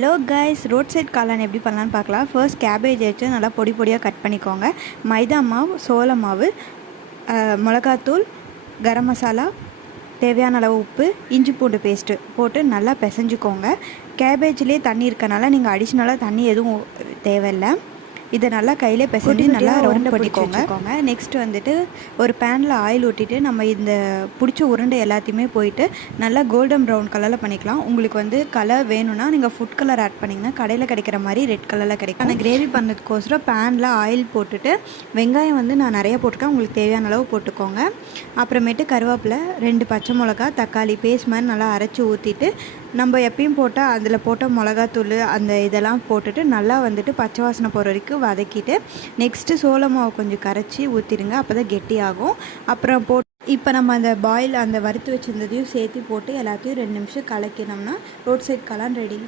Hello guys, road side காளான் எப்படி பண்ணலான்னு பார்க்கலாம். ஃபர்ஸ்ட் கேபேஜ் எடுத்து நல்லா பொடி பொடியாக கட் பண்ணிக்கோங்க. மைதா மாவு, சோள மாவு, மிளகாத்தூள், கரம் மசாலா, தேவையான அளவு உப்பு, இஞ்சி பூண்டு பேஸ்ட்டு போட்டு நல்லா பிசைஞ்சுக்கோங்க. கேபேஜ்லேயே தண்ணி இருக்கனால நீங்கள் அடிஷ்னலாக தண்ணி எதுவும் தேவையில்லை. இதை நல்லா கையிலே பிசைஞ்சு நல்லா ரவுண்ட் பண்ணிக்கோங்க. நெக்ஸ்ட் வந்துட்டு ஒரு பேனில் ஆயில் ஊற்றிட்டு நம்ம இந்த பிடிச்ச உருண்டை எல்லாத்தையுமே போயிட்டு நல்லா கோல்டன் ப்ரௌன் கலரில் பண்ணிக்கலாம். உங்களுக்கு வந்து கலர் வேணும்னா நீங்கள் ஃபுட் கலர் ஆட் பண்ணிங்கன்னா கடையில் கிடைக்கிற மாதிரி ரெட் கலரில் கிடைக்கும். ஆனால் கிரேவி பண்ணதுக்கோசரம் பேனில் ஆயில் போட்டுட்டு வெங்காயம் வந்து நான் நிறைய போட்டுருக்கேன், உங்களுக்கு தேவையான அளவு போட்டுக்கோங்க. அப்புறமேட்டு கருவேப்பிலை, 2 பச்சை மிளகா, தக்காளி பேஸ்ட் மாதிரி நல்லா அரைச்சி ஊற்றிட்டு நம்ம எப்பயும் போட்டால் அதில் போட்ட மிளகாத்தூள் அந்த இதெல்லாம் போட்டுட்டு நல்லா வந்துட்டு பச்சை வாசனை போகிற வரைக்கும் வதக்கிட்டு நெக்ஸ்ட்டு சோள மாவு கொஞ்சம் கரைச்சி ஊற்றிடுங்க, அப்போ தான் கெட்டியாகும். அப்புறம் இப்போ நம்ம அந்த பாயில் அந்த வறுத்து வச்சுருந்ததையும் சேர்த்து போட்டு எல்லாத்தையும் 2 நிமிஷம் கலக்கினோம்னா ரோட் சைட் காளான் ரெடி.